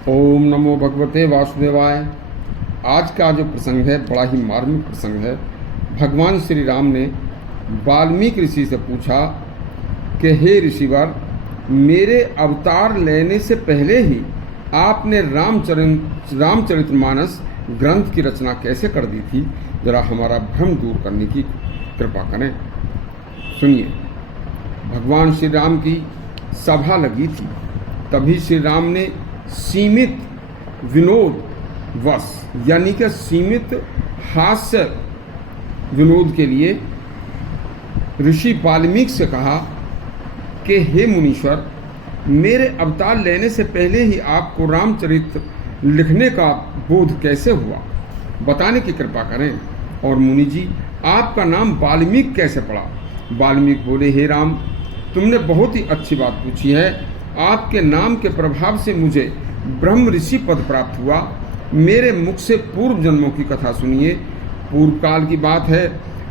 ओम नमो भगवते वासुदेवाय। आज का जो प्रसंग है बड़ा ही मार्मिक प्रसंग है। भगवान श्री राम ने वाल्मीकि ऋषि से पूछा कि हे ऋषिवर, मेरे अवतार लेने से पहले ही आपने रामचरितमानस ग्रंथ की रचना कैसे कर दी थी? जरा हमारा भ्रम दूर करने की कृपा करें। सुनिए, भगवान श्री राम की सभा लगी थी। तभी श्री राम ने सीमित विनोद वश यानी कि सीमित हास्य विनोद के लिए ऋषि वाल्मीकि से कहा कि हे मुनीश्वर, मेरे अवतार लेने से पहले ही आपको रामचरित लिखने का बोध कैसे हुआ? बताने की कृपा करें। और मुनि जी, आपका नाम वाल्मीकि कैसे पड़ा? वाल्मीकि बोले, हे राम, तुमने बहुत ही अच्छी बात पूछी है। आपके नाम के प्रभाव से मुझे ब्रह्म ऋषि पद प्राप्त हुआ। मेरे मुख से पूर्व जन्मों की कथा सुनिए। पूर्व काल की बात है।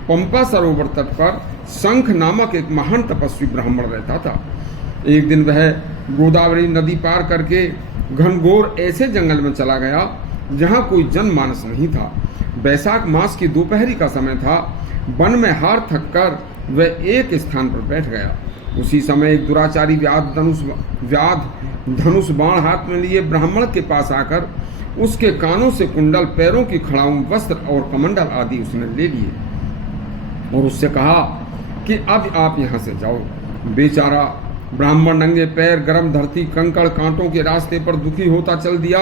पंपा सरोवर तट पर शंख नामक एक महान तपस्वी ब्राह्मण रहता था। एक दिन वह गोदावरी नदी पार करके घनघोर ऐसे जंगल में चला गया जहाँ कोई जनमानस नहीं था। बैसाख मास की दोपहरी का समय था। वन में हार थक कर वह एक स्थान पर बैठ गया। उसी समय एक दुराचारी व्याध धनुष बाण हाथ में लिए ब्राह्मण के पास आकर उसके कानों से कुंडल, पैरों की खड़ाऊं, वस्त्र और कमंडल आदि उसने ले लिए और उससे कहा कि अब आप यहाँ से जाओ। बेचारा ब्राह्मण नंगे पैर गर्म धरती, कंकड़ कांटों के रास्ते पर दुखी होता चल दिया।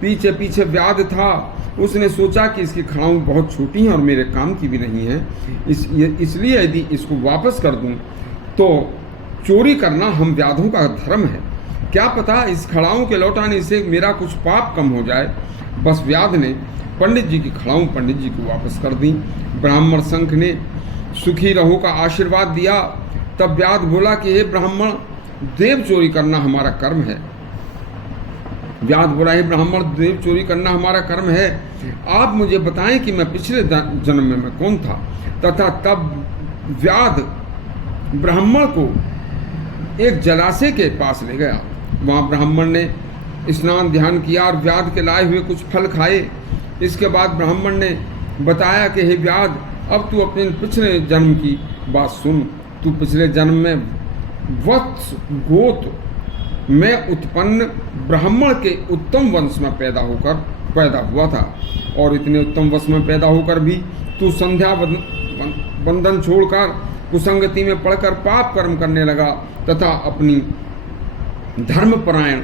पीछे पीछे व्याध था। उसने सोचा कि इसकी खड़ाऊं बहुत छोटी हैं और मेरे काम की भी नहीं है, इसलिए यदि इसको वापस कर दूं तो चोरी करना हम व्याधों का धर्म है। क्या पता इस खड़ाऊं के लौटाने से मेरा कुछ पाप कम हो जाए। बस व्याध ने पंडित जी की खड़ाऊं पंडित जी को वापस कर दी। ब्राह्मण शंख ने सुखी रहो का आशीर्वाद दिया। तब व्याध बोला कि हे ब्राह्मण, देव चोरी करना हमारा कर्म है। व्याध बोला, हे ब्राह्मण, देव चोरी करना हमारा कर्म है। आप मुझे बताएं कि मैं पिछले जन्म में मैं कौन था। तथा तब व्याध ब्राह्मण को एक जलाशय के पास ले गया। वहाँ ब्राह्मण ने स्नान ध्यान किया और व्याध के लाए हुए कुछ फल खाए। इसके बाद ब्राह्मण ने बताया कि हे व्याध, अब तू अपने पिछले जन्म की बात सुन। तू पिछले जन्म में वत्स गोत में उत्पन्न ब्राह्मण के उत्तम वंश में पैदा हुआ था और इतने उत्तम वंश में पैदा होकर भी तू संध्या बंधन छोड़कर कुसंगति में पड़कर पाप कर्म करने लगा तथा अपनी धर्मपरायण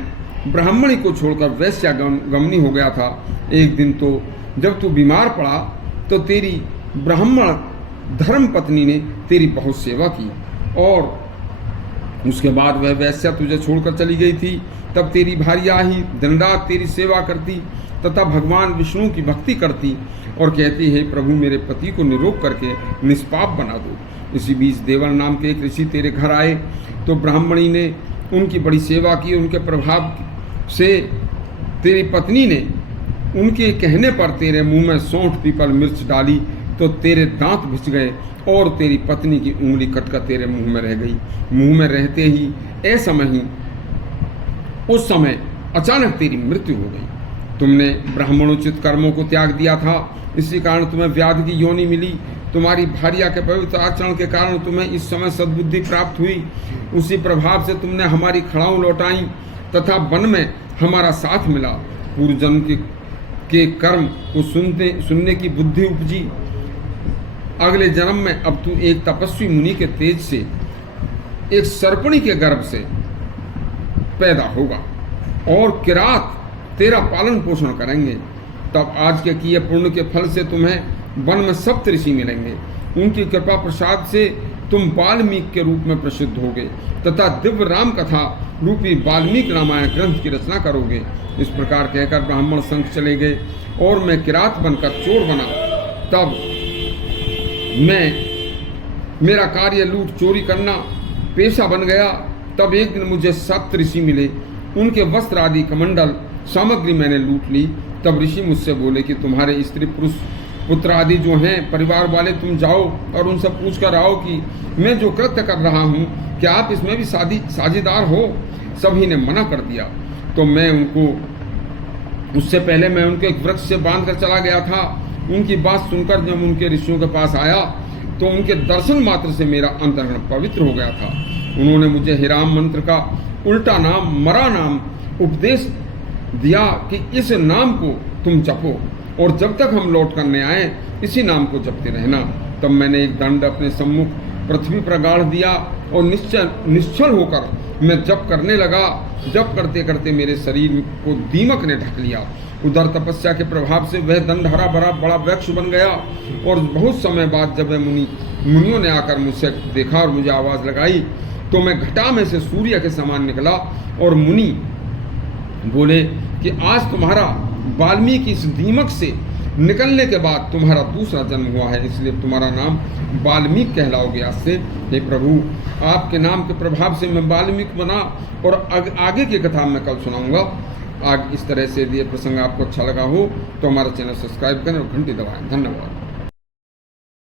ब्राह्मणी को छोड़कर वैश्या गमनी हो गया था। एक दिन तो जब तू बीमार पड़ा तो तेरी ब्राह्मण धर्म पत्नी ने तेरी बहुत सेवा की और उसके बाद वह वैश्या तुझे छोड़कर चली गई थी। तब तेरी भार्या ही दिन रात तेरी सेवा करती तथा भगवान विष्णु की भक्ति करती और कहती, हे प्रभु, मेरे पति को निरोग करके निष्पाप बना दो। इसी बीच देवल नाम के एक ऋषि तेरे घर आए तो ब्राह्मणी ने उनकी बड़ी सेवा की। उनके प्रभाव से तेरी पत्नी ने उनके कहने पर तेरे मुंह में सौंठ, पीपल, मिर्च डाली तो तेरे दांत भिज गए और तेरी पत्नी की उंगली कटकर तेरे मुंह में रह गई। मुंह में रहते ही उस समय अचानक तेरी मृत्यु हो गई। तुमने ब्राह्मणोचित कर्मों को त्याग दिया था, इसी कारण तुम्हें व्याध की योनि मिली। तुम्हारी भार्या के पवित्र आचरण के कारण तुम्हें इस समय सद्बुद्धि प्राप्त हुई। उसी प्रभाव से तुमने हमारी खड़ाऊं लौटाई तथा वन में हमारा साथ मिला। पूर्व जन्म के कर्म को सुनने की बुद्धि उपजी। अगले जन्म में अब तू एक तपस्वी मुनि के तेज से एक सर्पणी के गर्भ से पैदा होगा और किरात तेरा पालन पोषण करेंगे। तब आज के किए पुण्य के फल से तुम्हें वन में सप्त ऋषि मिलेंगे। उनकी कृपा प्रसाद से तुम वाल्मीकि के रूप में प्रसिद्ध होगे तथा दिव्य राम कथा रूपी वाल्मीकि रामायण ग्रंथ की रचना करोगे। इस प्रकार कहकर ब्राह्मण शंख चले गए और मैं किरात बनकर चोर बना। तब मेरा कार्य लूट चोरी करना पेशा बन गया। तब एक दिन मुझे सप्त ऋषि मिले। उनके वस्त्र आदि कमंडल सामग्री मैंने लूट ली। तब ऋषि मुझसे बोले कि तुम्हारे स्त्री पुरुष पुत्र आदि जो हैं परिवार वाले, तुम जाओ और उनसे पूछ कर आओ कि मैं जो कृत्य कर रहा हूँ क्या आप इसमें भी साझेदार हो। सभी ने मना कर दिया। तो मैं उनको उससे पहले मैं उनके एक वृक्ष से बांध कर चला गया था। उनकी बात सुनकर जब उनके ऋषियों के पास आया तो उनके दर्शन मात्र से मेरा अंतःकरण पवित्र हो गया था। उन्होंने मुझे हिराम मंत्र का उल्टा नाम मरा नाम उपदेश दिया कि इस नाम को तुम जपो और जब तक हम लौट करने आए इसी नाम को जपते रहना। तब मैंने एक दंड अपने सम्मुख पृथ्वी पर गाड़ दिया और निश्चल होकर मैं जप करने लगा। जप करते करते मेरे शरीर को दीमक ने ढक लिया। उधर तपस्या के प्रभाव से वह दंड हरा भरा बड़ा वृक्ष बन गया और बहुत समय बाद जब वह मुनियों ने आकर मुझसे देखा और मुझे आवाज़ लगाई तो मैं घटा में से सूर्य के समान निकला। और मुनि बोले कि आज तुम्हारा वाल्मीकि इस दीमक से निकलने के बाद तुम्हारा दूसरा जन्म हुआ है, इसलिए तुम्हारा नाम वाल्मीकि कहलाओगे आज से। हे प्रभु, आपके नाम के प्रभाव से मैं वाल्मीकि बना और आगे की कथा मैं कल सुनाऊंगा। आज इस तरह से यदि प्रसंग आपको अच्छा लगा हो तो हमारा चैनल सब्सक्राइब करें और घंटी दबाएं। धन्यवाद।